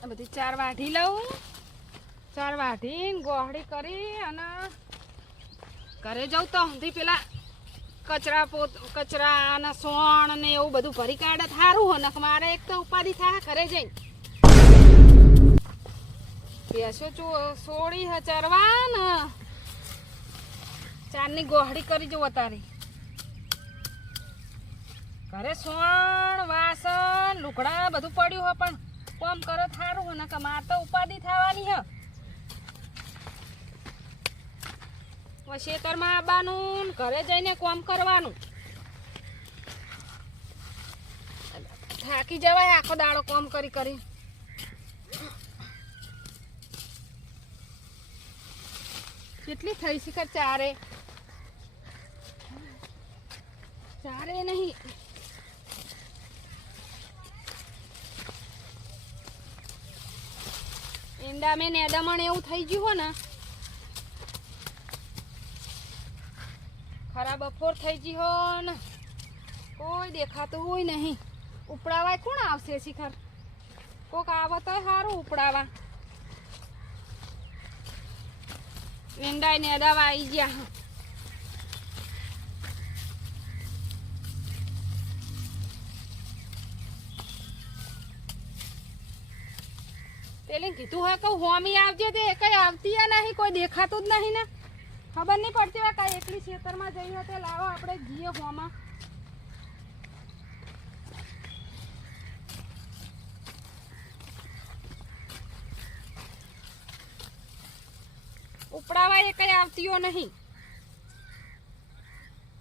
આ બધી ચાર વાઢી લઉં, ચાર વાઢીને ગોહળી કરી અને ઘરે જાઉં તો હંધી પેલા કચરા અને સોણ ને એવું બધું ભરી કાઢે સારું હો ને મારે એક તો ઉપાધિ થાય ઘરે જઈને ભેંસો સોળી હ ચરવા ને ચારની ગોહળી કરી જવું તારી ઘરે સોણ વાસણ લુગડા બધું પડ્યું હો પણ કોમ કરે સારું હો ને કે મારે તો ઉપાધિ થવાની હ ખેતરમાં આવવાનું ઘરે જઈને કોમ કરવાનું થાકી જવાય આખો દાડો કોમ કરી કરી કેટલી થઈ શીખર ચારે નહીં ઈંડા મેં નેદામણ એવું થઈ ગયું હો ને ખરાબ બપોર થઈ ગઈ હો ને કોઈ દેખાતું હોય નહીં ઉપડાવા કોણ આવશે શિખર કોક આવે તો સારું ઉપડાવા ઈંડા નેદાવા આવી ગયા પેલી કીધું હોય કહું હોમી આવજે તે કઈ આવતી નહીં કોઈ દેખાતું જ નહીં ને ખબર નહીં પડતી હોય કઈ એકલી ખેતરમાં જઈ હોય તે લાવો આપણે જઈએ હોમાં ઉપડાવા એ કઈ આવતીઓ નહીં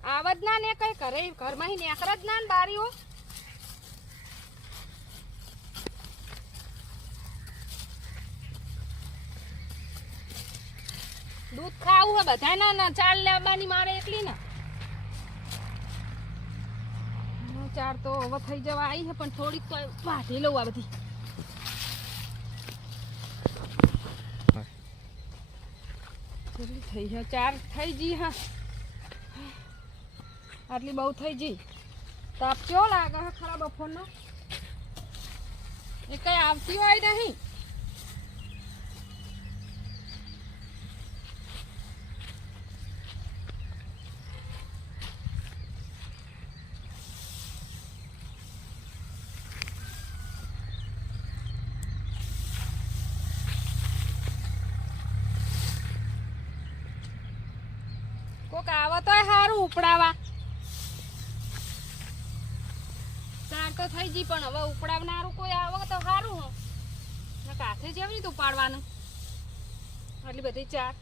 આવત ના ને કઈ ઘરે ઘરમાં નેકર જ ના બારીઓ દૂધ ખાવું હે બધા ના ચાર લેવાની મારે એકલી ને ચાર તો હવે થઈ જવા આવી છે પણ થોડીક તો વાઢી લઉં આ બધી થઈ છે ચાર થઈ જી હા આટલી બહુ થઈ જી તાપ કેવો લાગે છે ખરા બપોરનો એ કઈ આવતી હોય નહીં કોક આવે તો સારું ઉપડાવા ચાર તો થઈ ગઈ પણ હવે ઉપડાવનારું કોઈ આવે તો સારું હાથે જેવી રીતે ઉપાડવાનું આટલી બધી ચાર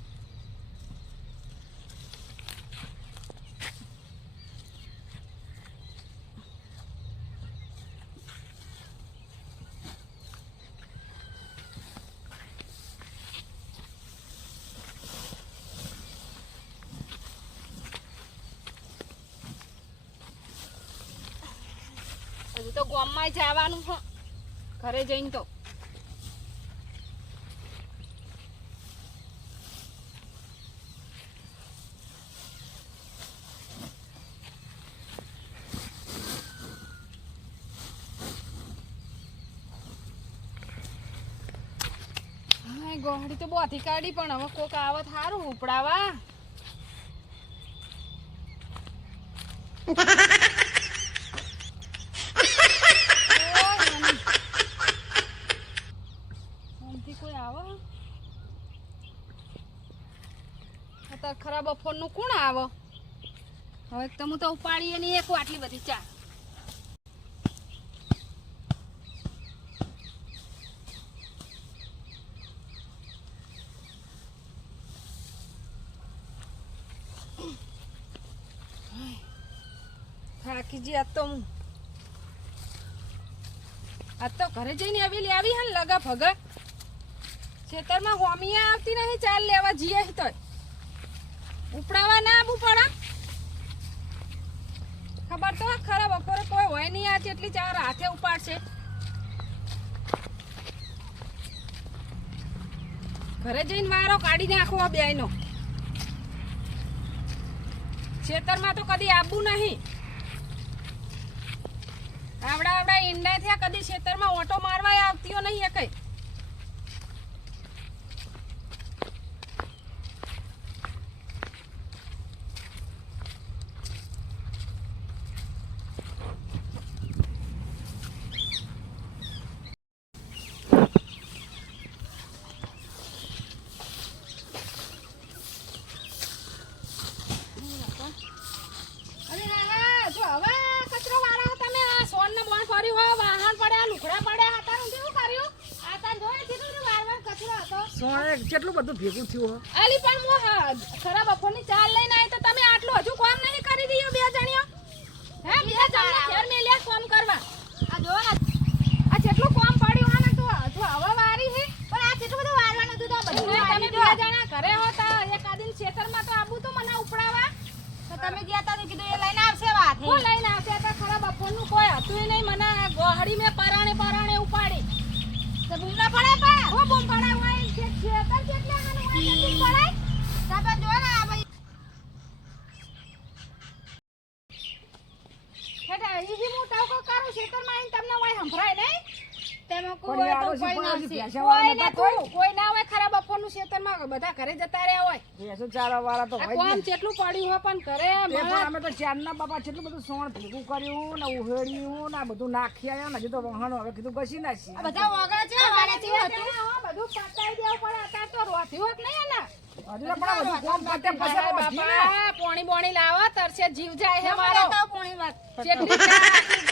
હજુ તો ગામમાં જવાનું હ ઘરે જઈને તો ગોહડી તો બોથી કાઢી પણ હવે કોક આવે સારું ઉપડાવા કોઈ આવે અત્યારે ખરાબ બપોર નું કોણ આવે હવે તમે તો ઉપાડીએ નહીં એક આટલી બધી ચા થાકી જી આજ તો ઘરે જઈને આવી હે લગા ભગા ખેતરમાં હોમિયા આવતી નહીં ચાલ લેવા જઈએ તો ઉપડાવા ના આવવું પડે ખબર તો ખરા બપોરે કોઈ હોય નહીં આ જેટલી ચાર હાથે ઉપાડશે ઘરે જઈને વારો કાઢી નાખો આ બેયનો ખેતરમાં તો કદી આવવું નહીં આવડા ઈંડા થયા કદી ખેતરમાં ઓટો મારવા આવતીઓ નહીં એ કઈ સોણે કેટલું બધું ભેગું થયું હો. આલી પણ હું ખરાબ બપોરની ચાલ લઈને આવી તો તમે આટલું હજુ કામ નહીં કરી દીધું બે જણીઓ હે બે જણા ઘેર મેલ્યા કામ કરવા આ જો ને આ કેટલું કામ પડ્યું હા ને તું હવા વારી હે પણ આ કેટલું બધું વારવાનું હતું તો બધું તમે બે જણા ઘરે હોતા એક આદિન ખેતરમાં તો આબુ તો મને ઉપડાવા તો તમે ગયા તા કીધું એ લઈને આવશે વાત હું લઈને આવશે તો ખરાબ બપોરનું કોઈ હતું નહીં મને ગોહડી મે પરાણે ઉપાડી તો બૂમના પડે પણ હું બૂમ પડે હોય ખેતર કેટલા હાનું હોય બૂમ પડે તમે જો ને આ ભાઈ હેડા ઈ હું ટાવકો કરું ખેતરમાં આવીને તમને હોય સંભળાય નહીં તેમાં કોઈ તો કોઈ ના હોય ખરાબ બપોરનું ખેતરમાં બધા ઘરે જતા રહ્યા હોય ભેંસો ચારવા વાળા તો હોય કોમ કેટલું પડ્યું હોય પણ ઘરે અમે તો ચારના બાપા કેટલું બધું સોણ ભેગું કર્યું ને ઉહેડ્યું ને બધું નાખી આવ્યા ને હજુ તો વહાણો હવે કીધું ઘસી નાખી બધા વગર છે વાડે છે હતું બધું પતાઈ દેવું પડે અત્યારે તો રોથ્યું જ નહીં ને હજુ તો પણ બધું કોમ પતે પછી બાપા પોણી બોણી લાવો તરસે જીવ જાય હે મારો પોણી વાત જેટલી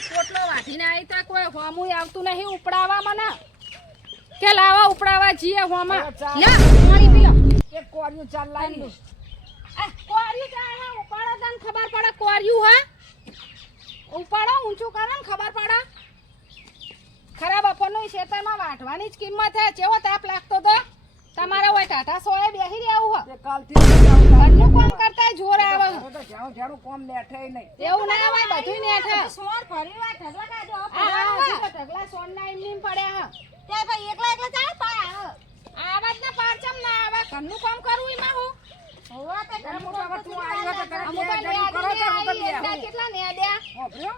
પોટલો વાઢીને આવી તા કોઈ હોમુય આવતું નહીં ઉપડાવા મને કે લાવા ઉપડાવા જીએ હોમાં લે પાણી પી લો એક કોરિયું ચાલ લાવી લે આ કોરિયું ચાલ ઉપાડો તને ખબર પડે કોરિયું હા ઉપાડો ઊંચું કરો ને ખબર પડે ખરાબ બપોરનું ખેતરમાં વાઢવાની જ કિંમત હે જેવો તાપ લાગતો તો તમારે હોય ટાટા સોએ બેહી રહેવું હે એ કાલથી ઘરનું કામ કરતા જોર આવે તો જાણું કોમ લેઠે નહીં એવું ના હોય બધું નેઠે સોર ભરી વા ઢગલા કાઢો ઢગલા સોન ના એમ પડ્યા તે ભાઈ એકલા ચાલ પાયા આવાજ ના પારચમ ના આવે ઘરનું કામ કરવું એમાં હું હોવા તે મોટા વાત તું આવ્યો તો તને અમુક કેટલા નેડ્યા ઓબ્યો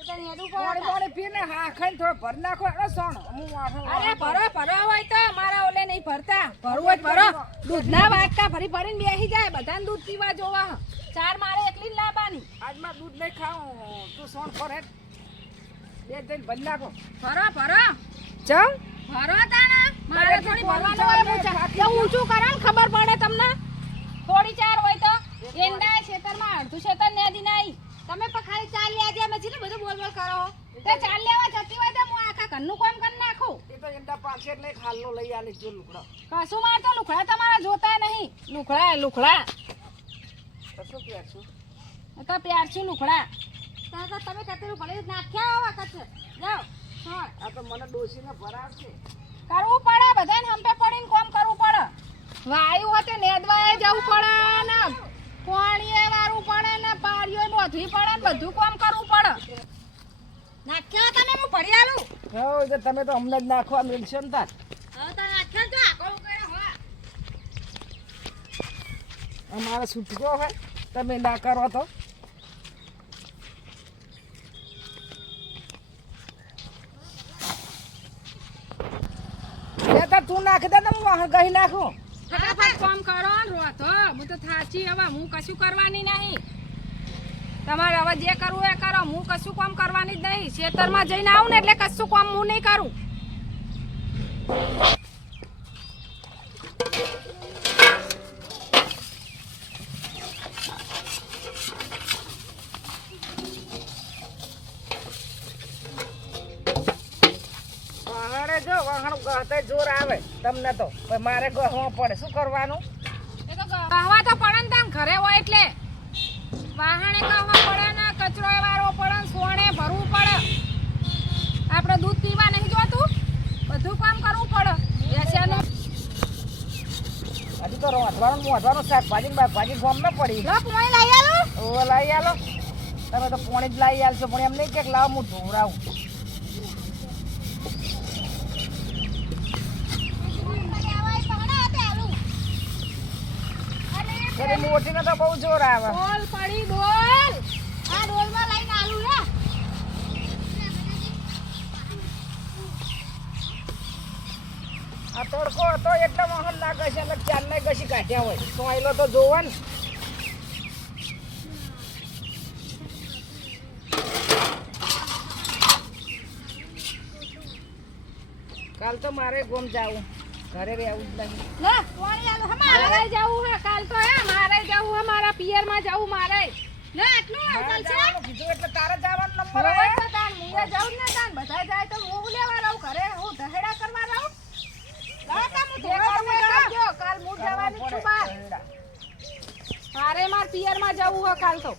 તને એડું પાણી પાણી પીને હા ખાઈને થોડો ભર નાખો અરે સોણ હું વાઠો અરે ભરો હોય તો મારા ઓલે નહીં ભરતા ભરવું હોય ભરો દૂધના વાટકા ભરી ભરીને બેસી જાય બધાને દૂધ પીવા જોવા ચાર મારે એકલી જ લાવવાની આજમાં દૂધ નહીં ખાઉં તું સોણ પર હેડ બે જઈને ભર નાખો ભરો ચમ ભરો તાના મારે થોડી ભરવાનું હોય ઊંચું કરો ને ખબર પડે તમને થોડી ચાર હોય તો એંડા ખેતરમાં અડધું ખેતર નેદી નાઈ તમે પણ ખાલી ચાલ લે આજે અમે છે ને બધું બોલ કરો તે ચાલ લેવા જતી હોય તો હું આખા ઘરનું કામ કરી નાખું એ તો એંડા પાછે એટલે ખાલ્લો લઈ આલે જો લુકડો કશું માર તો લુખડા તમારા જોતા નહીં લુખડા તો શું પહેરશું તો પ્યાર છું લુખડા તો તમે કતરું ભલે નાખ્યા હોવા કચ જાઓ આ તો મને ડોસીને ભરાવશે કરવું પડે બધાને હંપે પડીને કામ કરવું પડે વાયુ હોતે નેદવાય જવું પડે ને પાણીએ વારવું પડે ને પારીઓય બોધવી પડે ને બધું કામ કરવું પડે નાખ્યા તમે હું ભરી આલું હા તો તમે તો હમણાં જ નાખવા મિલશો ને તાર હવે તો નાખ્યા તો આગળ કરે હોવા અમારે છૂટકો હોય તમે ના કરો તો તું નાખી દે ને હું વાહણ ગઈ નાખું ફટાફટ કામ કરો ને રોતો હું તો થાચી હવે હું કશું કરવાની નહીં તમારે હવે જે કરવું એ કરો હું કશું કામ કરવાની જ નહીં ખેતરમાં જઈને આવું ને એટલે કશું કામ હું નહીં કરું વાહણ ગહતે જોર આવે તમને તો મારે ગહવા પડે શું કરવાનું એ તો કહવા તો પડે ને તાન ઘરે હોય એટલે વાહણે કહવા પડે ને કચરો વારવો પડે ને સોણે ભરવું પડે આપણે દૂધ પીવા નહીં જોતું બધું કામ કરવું પડે બેસ્યાનું હજુ તો રોધવાનું શાકભાજી ભાજી ગોમ ન પડી લો પોણી લઈ આલો ઓ લઈ આલો તમે તો પોણી જ લઈ આલશો પણ એમ નહીં કે લાવ હું ઢોળાવું મોટી તો બહુ જોર આવે ડોલ પડી ડોલ આ ડોલમાં લઈને આલું લે આ તડકો હતો એટલે વાહન લાગે છે એટલે ચાલને ઘસી કાઢ્યા હોય તો આયલો તો જોવા ને કાલ તો મારે ગોમ જાવું ઘરે રહેવું જ નહીં લે પોણી આલો મારે જાવું હે કાલ તો હે મારે જાવું હે મારા પિયરમાં જાવું મારે લે આટલું આવલ છે કીધું એટલે તારે જવાનો નંબર હવે તો તાન મુએ જાઉં ને તાન બધા જાય તો હું લેવા રહું ઘરે હું ઢહેડા કરવા રહું લાતા હું ધોવા જવાની છું બહાર. મારે માર પિયરમાં જવું હે કાલ તો.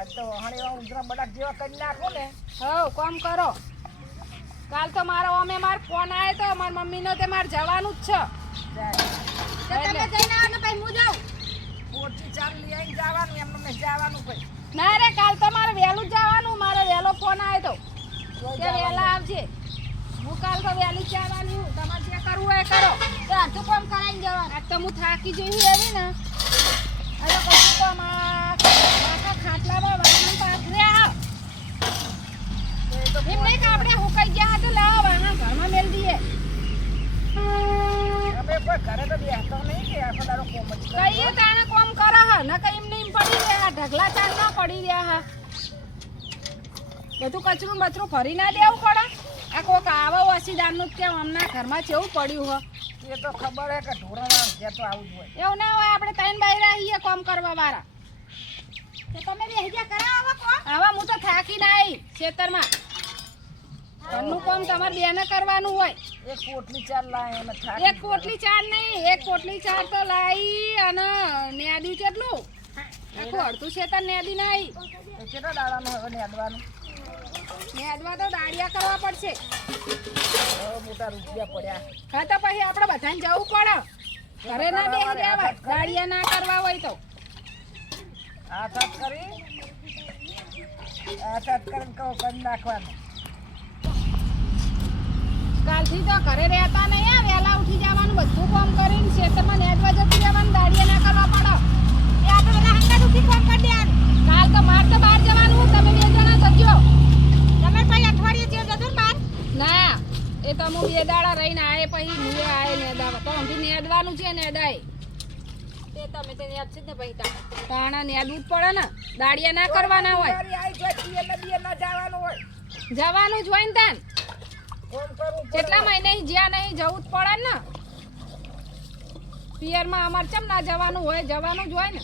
આજ તો વહાણે એવા ઉંદરા બડાક જેવા કરી નાખો ને. હવ કોમ કરો. કાલ તો મારો અમે માર ફોન આવ્યો તો માર મમ્મીનો તે માર જવાનું જ છે. તો તમે જઈને આવો ને પછી હું જાઉં. પોચી ચાર લઈ આવીને જવાનું એમને જવાનું પછી. ના રે કાલ તો મારે વહેલું જ જવાનું. મારો વહેલો ફોન આવ્યો તો કે વહેલા આવજે. હું કાલ તો વહેલી જ જવાની હું. તમારે જે કરવું હોય એ કરો. તો અડધું કામ કરાવીને જવાનું. આજ તો હું થાકી જઈ એવી ને હવે કશું તો આખા ખાટલામાં વાહન પાથર્યા. એમ નહીં કે આપણે હુકાઈ ગયા હતા લાવો વાહન ઘરમાં મેલ દઈએ. અમે કોઈ ઘરે તો બેસતો નહીં કે આખો દાડો કોમ જ કરે. કઈ તાણે કોમ કરો હ ન કઈ એમ નહીં પડી રહ્યા ઢગલા ચાર ના પડી રહ્યા હા. બધું કચરું બચરું ફરી ના દેવું પડે. આ કોક આવો વસીદારનું કે હમણાં ઘરમાં કેવું પડ્યું હો. એ તો ખબર હે કે ઢોરાના ઘેર તો આવું જ હોય. એવું ના હોય આપણે ત્રણ બાયરા આવીએ કોમ કરવા વાળા. તો તમે બેસી ગયા કરાવો કોમ. હવે હું તો થાકી ના આવી ખેતરમાં. ઘરનું કામ તમારે બેને કરવાનું હોય. એક પોટલી ચાર લાય એને થાક. એક પોટલી ચાર નહીં એક પોટલી ચાર તો લાવી અને નેદ્યું કેટલું આખું અડધું ખેતર નેદી નાઈ. કેટલા દાડાનું હવે નેદવાનું? નેદવા તો દાળિયા કરવા પડશે. હવે મોટા રૂપિયા પડ્યા. હા તો પછી આપણે બધાને જવું પડે. ઘરે ના બેસી રહેવાય દાળિયા ના કરવા હોય તો. હાથ હાથ કરી કહો કરી નાખવાનું. કાલથી તો ઘરે રહેતા નહીં આ વહેલા ઉઠી જવાનું બધું કામ કરીને ખેતરમાં નેદવા જતી રહેવાનું દાળિયા ના કરવા પડે. એ આપણે બધા હંગાત ઉઠી કામ કરી દેવાનું. કાલ તો માર તો બહાર જવાનું તમે બે જણા જજો. તમે પછી અઠવાડિયે જેવું જતું ને બહાર. ના એ તો હું બે દાડા રહીને આયે પછી મુએ આયે નેદાવા તો હમણાં નેદવાનું છે નેદાય. તે તમે તેને યાદ છે ને પછી તાણા નેદવું જ પડે ને દાળિયા ના કરવાના હોય. આઈ જાય પિયર ને ના જવાનું હોય. જવાનું જ હોય ને તાન કોમ કરવું પડે. કેટલા મહિને જ્યાં નહીં જવું જ પડે ને. પિયરમાં અમારે ચમ ના જવાનું હોય જવાનું જ હોય ને.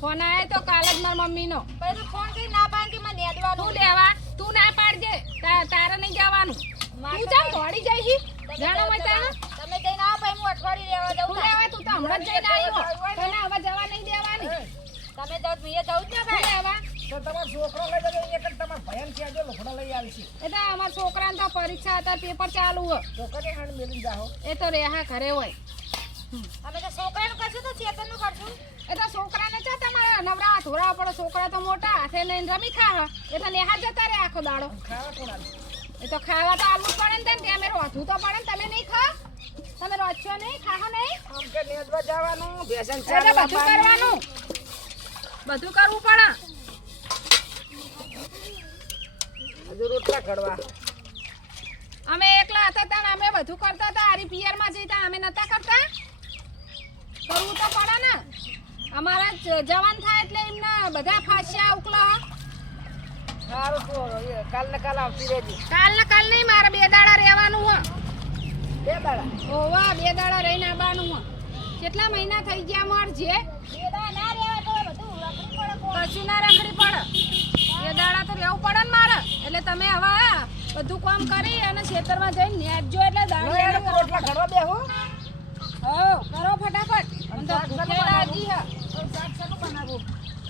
ફોન આયો તો કાલ જ મારી મમ્મીનો. પછી તો ફોન કરી ના પાડ કે મને નેદવાનું. તું લેવા તું ના પાડજે તારે નહીં જવાનું. તું ચાલ દોડી જાય છી જાણો હોય તાને. તમે જઈને આવો પછી હું અઠવાડિયે રહેવા તું જાઉં. લેવા તું તો હમણાં જ જઈને આવ્યો તને હવે જવા નહીં દેવાની. તમે જાઓ તો મેં જવું જ ને તું ભાઈ. લેવા તો તમારો છોકરો લઈ જજો એક જ તમારા ભયન છે જો લોખડા લઈ આવશે. એટલે અમારા છોકરાને તો પરીક્ષા હતા પેપર ચાલુ હોય તો કને હાણ મેલી જાઓ. એ તો રેહા ઘરે હોય. અમે તો છોકરાનું કરશું તો ચેતનનું કરશું. એ તો છોકરાને ચા તમારા નવરા ધોરા પડે. છોકરા તો મોટા હાથે લઈને રમી ખા એટલે નેહા જતા રે આખો દાડો. ખાવા કોણ આલે? એ તો ખાવા તો આલવું જ પડે ને ત્યાં અમે રોધવું તો પડે ને. તમે નહીં ખા તમે રોધશો નહીં ખાહો નહીં આમ કે નેદવા જવાનું ભેસન એટલે ચાર બધું કરવાનું બધું કરવું પડે. હજુ રોટલા ઘડવા. અમે એકલા હતા ત્યાં અમે બધું કરતા હતા. આરી પિયરમાં જઈતા અમે નતા કરતા. કરવું તો પડે ને. અમારા જવાન થાય એટલે એમને બધા ફાસ્યા ઉકલા. સારું તો કાલ ને કાલ આવતી રહેજી. કાલ ને કાલ નહીં મારે 2 દાડા રહેવાનું હો. 2 દાડા. ઓવા 2 દાડા રહીને આવવાનું હો. કેટલા મહિના થઈ ગયા માર જે બેડા ના રહેવા તો બધું રખડી પડે કોણ. કશું ના રખડી પડે. 2 દાડા તો રહેવું પડે ને મારે. એટલે તમે હવે બધું કામ કરી અને ખેતરમાં જઈને નેટજો એટલે દાડા રોટલા ઘડવા બેહો. હો કરો ફટાફટ. મને તો ભૂખે લાગી હે. શાક શાનું બનાવું?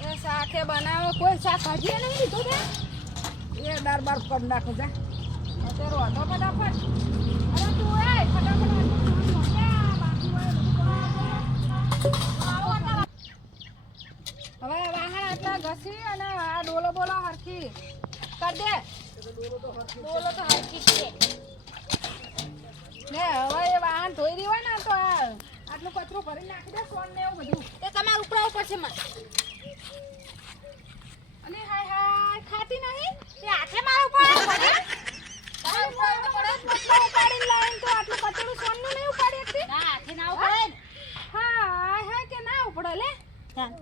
એ શાકે બનાવો કોઈ શાક ભાજીએ નહીં લીધું તે. એ દાળ બાર કરી નાખો જા. અત્યારે વાંધો ફટાફટ. અરે તું એ ફટાફટ હવે વાહણ આટલા ઘસી અને આ ડોલો બોલો હરખી કર દે. બોલો તો હરખી છે. ને હવે એ વાહણ ધોઈ રહ્યું હોય ને તો આટલું કચરું ભરી નાખી દે સોન ને એવું બધું. તે તમારે ઉપડાવવું પડશે મને. અને હાય હાય ખાતી નહીં. તે હાથે મારા ઉપર પડે. ઉપાડીને લાવીને તો આટલું કચરું સોનનું નહીં ઉપાડી શકતી. ના હાથે ના ઉપડે ને. હાય હાય કે ના ઉપડે લે.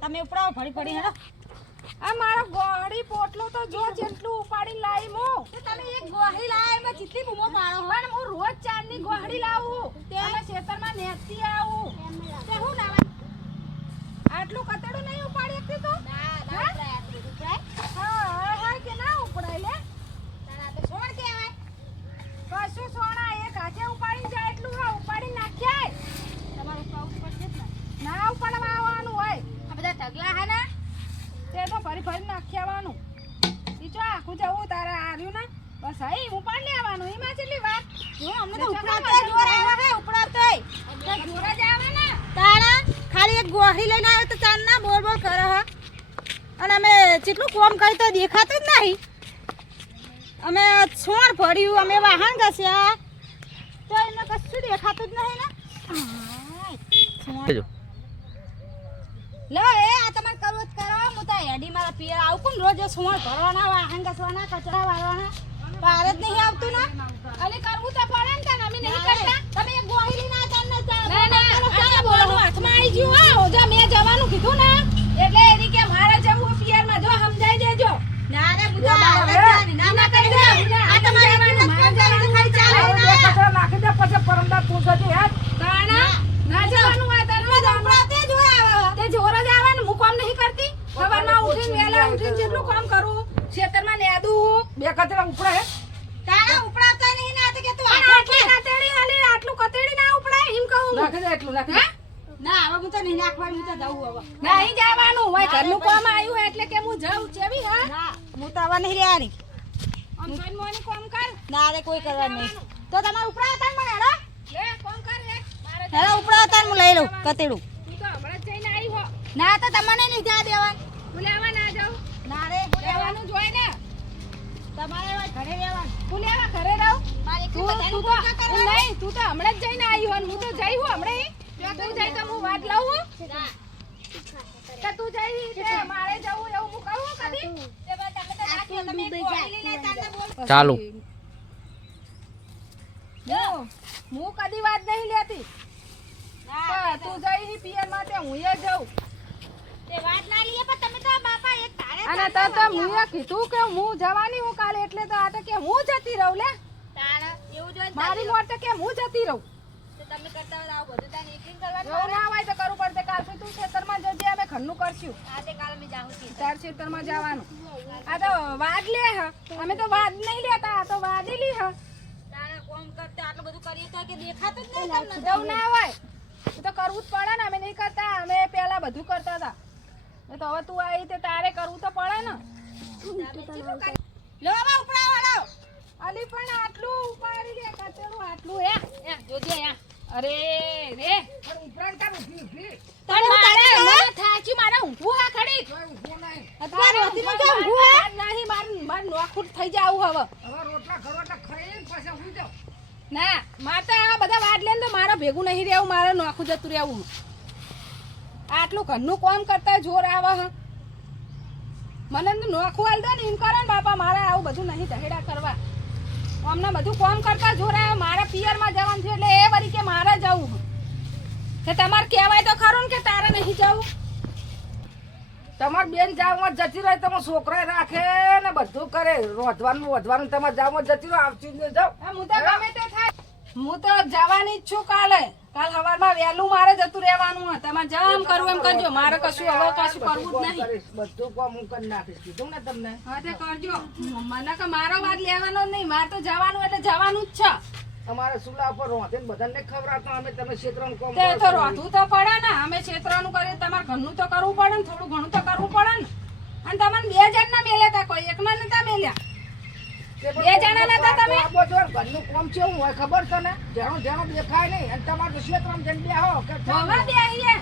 તમે ઉપડાવો ફરી ફરી હેડો. આ મારો ગોળી પોટલો તો જો જેટલું ઉપાડીને લાવી હું. તો તમે એક ગોહડી લાવ્યા એમાં જેટલી બૂમો પાડો હો. પણ હું રોજ 4 ની ગોળી લાવું. અને ખેતરમાં નેસતી આવું. તે હું લાવા. આટલું કતડું નહીં ઉપાડી શકતી તો. ના ના ઉપડાય આટલું ઉપડાય. હાય હાય કે ના ઉપડાય લે. ના તો છોડ કહેવાય. કશું સોના એક હાથે ઉપાડી જાય એટલું હા ઉપાડી નાખ્યા. તમારે ઉપડાવવું પડશે જ ને. તો ઉપડાતે જોર આવે હે ઉપડાતે જોર જ આવે ને. તાણા ખાલી એક ગોહરી લઈને આવે તો ચાંદના બોલ બોલ કરે હ અને અમે કેટલું કોમ કરી તો દેખાતું જ નહીં. અમે છોડ ભર્યું અમે વાહન ઘસ્યા તો એને કશું દેખાતું જ નહીં ને. કેજો લો એ આ તમારે કરવું જ કરો. હું તો હેડી મારા પિયર આવું કોણ રોજ છોડ ભરવાના વાહન ઘસવાના કચરા વાળવાના પાર જ નહીં આવતું ને. અલી કરવું તો પડે ને તને, અમે નહીં કરતા. તમે એક ગોહરી લઈને આવતા ને ના ના આ બોલનું હાથમાં આવી ગયું હા. ઓજા મેં જવાનું કીધું ને એટલે એની કે મારે જવું પિયરમાં, જો સમજાઈ દેજો. ના રે બુધા ના કરી દે. આ તમારે ખાલી ચાલે હવે બે કચરા નાખી દે પછી પરમદાર તું જતી હેડ. તાણા ના જવાનું આ તને ઉપડાતે જ હોય આવે. તે જોર જ આવે ને. હું કામ નહીં કરતી. સવારમાં ઉઠીને વહેલા ઉઠીને જેટલું કામ કરું, ખેતરમાં નેદું. બે કચરા ઉપડે હે તારા ઉપડાતા નહીં ના તો કે તું પણ આટલી કતેડી હાલી, આટલું કતેડી ના ઉપડાય એમ કહું. નાખી દે એટલું નાખી દે. ના હવે હું તો નહીં નાખવાનું હું તો જવું હવે. નહીં જવાનું હોય. ઘરનું કામ આવ્યું હોય એટલે કે હું જાઉં ચેવી હા. ના હું તો હવે નહીં રહેવાની. આમ જોઈને મોની કામ કર. ના રે કોઈ કરવાનું નહીં. તો તમારે ઉપડાતા ને મને હેડો લે કામ કર હે. મારે હેડો ઉપડાતા ને હું લઈ લઉં કતેડું. તું તો હમણાં જ જઈને આવી હો. ના તો તમને નહીં જા દેવાનું. હું લેવા ના જાઉં. ના રે લેવાનું જ હોય ને. તમારે હવે ઘરે રહેવાનું. હું લેવા ઘરે રહું. મારે તું એકલી તું બધાનું તો કામ કરવાનું. નહીં, તું તો હમણાં જ જઈને આવી હોય ને હું તો જઈ હું હમણાં ઈ. તું જઈ તો હું વાત લઉં હું. કે તું જઈ તે મારે જવું એવું હું કહું કદી. તે બસ તમે તો નાખ્યો તમે એક ગોળી લઈને તારને બોલ. ચાલુ હું કદી વાત નહીં લેતી. પણ તું જઈ પિયર માટે હું એ જઉં. તે વાત ના લીએ પણ તમે તો બાપા એક તારે અને તો મુએ કીધું કે હું જવાની હું કાલે એટલે તો આ તો કે હું જતી રહું લે. તારે એવું જો મારી મોટ તો કે હું જતી રહું. તમે કરતા હોય આવું બધું તાને એકલી કરવાનું. એવું ના હોય તો કરવું પડશે. કાલથી તું ખેતરમાં જજે, અમે ઘરનું કરશું. આ તે કાલ મે જાઉં છું. તાર ખેતરમાં જવાનું. આ તો વાદ લે હ. અમે તો વાદ નહીં લેતા, આ તો વાદેલી હ. તારે કોમ કરતા આટલું બધું કરીએ તો કે દેખાતું જ નહીં તમને. એવું ના હોય. એ તો કરવું જ પડે ને. અમે નહીં કરતા, અમે પેલા બધું કરતા હતા. એ તો હવે તું આવી તે તારે કરવું તો પડે ને. લો બાબા ઉપડાવો લો. અલી પણ આટલું ઉપાડી લે કચરું આટલું હે. જોજે યા. અરે રે. પણ ઉપરાંત તાર ઊભી ઊભી. તને મારે મને થાચી મારે ઊંઘું હા ખડી. તોય ઊભો નહીં. અત્યારે હોતીમાં કેમ ઊંઘું હે? નહીં માર નોખું થઈ જાવું હવે. હવે રોટલા ખરોટલા ખાઈને પાછા ઊઈ જાઓ. ના મારે તો આ બધા વાડ લે તો મારે ભેગું નહીં રહેવું. મારે નોખું જતું રહેવું. આટલું ઘરનું કામ કરતા જોર આવે હ. મને તો નોખું હાલ દે ને એમ કરે ને બાપા. મારે આવું બધું નહીં ઢહેડા કરવા. અમને બધું કામ કરતા જોર આવે. મારે પિયરમાં જવાનું થયું એટલે એ વળી કે મારે જવું કે તમારે કહેવાય તો ખરું ને કે તારે નહીં જવું. તમાર બેન જાવમાં જતી રહે તમે છોકરા રાખે ને બધું કરે રોધવાનું તમારે જાવમાં જતી રહો આવતી જ નહીં જાઓ. હા, હું તો ગમે તે થાય. હું તો જવાની જ છું કાલે. કાલ સવારમાં વહેલું મારે જતું રહેવાનું હોય. તમારે જેમ કરવું એમ કરજો. મારે કશું હવે કશું કરવું જ નહીં. કરીશ, બધું કામ હું કરી નાખીશ કીધું ને તમને. હા તે કરજો. મને કે મારો વાત લેવાનો જ નહીં. મારે તો જવાનું એટલે જવાનું જ છે. અમારે સુલા ઉપર રોધીને બધાને ખવડાવતો અમે તમે ક્ષેત્રનું કામ તે કરો તો છો. રોધવું તો પડે ને. અમે ક્ષેત્રનું કરીએ તમારે ઘરનું તો કરવું પડે ને. થોડું ઘણું તો કરવું પડે ને. અને તમને બે જણના મેલ્યા હતા, કોઈ એકના નતા મેલ્યા. તે પણ બે જણા નતા તમે? આપો છો ને, ઘરનું કામ કેવું હોય ખબર છે ને? જેણો દેખાય નહીં અને તમારે તો ક્ષેત્રમાં જઈને બેહો કે ચાલો. હવે બેહીએ.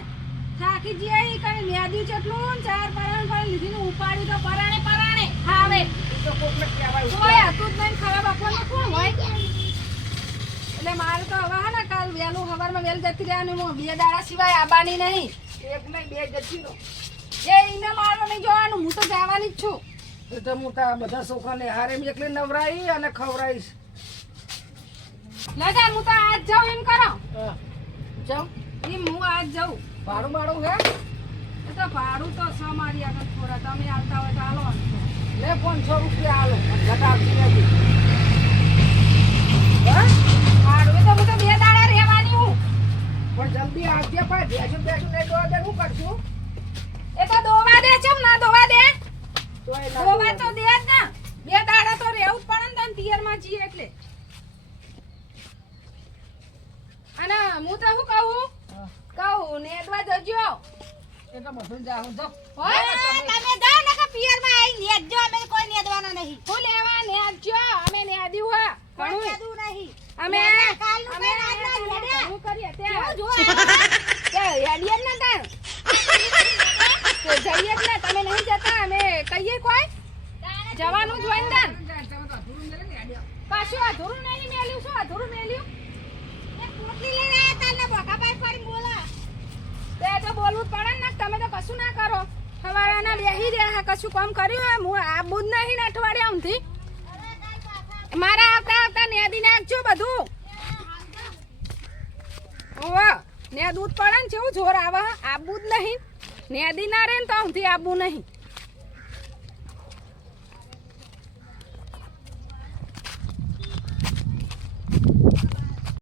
થાકી જઈએ ઈ કઈ નેદ્યું જેટલું ને ચાર પરાણ પણ લીધીને ઉપાડ્યું તો પરાણે હા હવે ઈ તો કોકને કહેવાય કોઈ હતું જ નહીં. ખરાબ આપણને કોણ હોય. એટલે મારે તો હવે હે ને કાલ વહેલું સવારમાં વહેલ જતી રહેવાનું. હું 2 દાડા સિવાય આવવાની નહીં. એક નહીં બે જતી રહો. એ ઈને મારવા નહીં જોવાનું. હું તો જવાની જ છું. એ તો હું તારા બધા છોકરાને હારે એકલી નવરાઈ અને ખવડાવીશ. લગા હું તો આજ જાઉં એમ કરો. હા. ચમ એમ હું આજ જાઉં. ભાડું ભાડું હે એ તો ભાડું તો છ મારી આગળ થોડા તમે આવતા હોય તો હાલો. લે 500 રૂપિયા આલો ઘટાડતી નથી. હા? ભાડું એ તો હું તો 2 દાડા રહેવાની હું. પણ જલ્દી આવજે ભાઈ બેસું નહીં દોવા દે શું કરશું? એ તો દોવા દે ચમ ના દોવા દે. તોય ના દોવા તો દે જ ના. 2 દાડા તો રહેવું જ પડે ને તને પિયરમાં જઈએ એટલે. અને હું તો શું કહું હા. કહું નેદવા જજો. એ તો બધું જાઉં જો. હોય ને તમે જાઓ ને કે પિયરમાં આઈ નેદજો અમે કોઈ નેદવાના નહીં. હું લેવા નેદજો. અમે નેદ્યું હા કોઈ ઘણું. નેદવું નહીં. અમે કાલનું અમે કઈ રાત ના હેડ્યા. ઘણું કરીએ કેવું ત્યાં જો તે હેડીએ જ નતા તો જઈએ જ ને તમે નહીં જતા અમે કહીએ કોઈ જવાનું જ હોય ને તાન. કશું અધૂરું નહીં મેલ્યું શું અધૂરું મેલ્યું પોટલી લઈને આયા તાલના ભોગાભાઈ ફરી બોલા. તે તો બોલવું જ પડે ને તમે તો કશું ના કરો સવારના બેહી રહ્યા કશું કામ કર્યું હોય હું આબુ જ નહીં ને અઠવાડિયા ઊંધી મારા આવતા આવતા નેદી નાખજો બધું ઓહો ને દૂધ પડે ને કેવું જોર આવે આબુ જ નહીં નેદી ના રે ને તો ઊંધી આબુ નહીં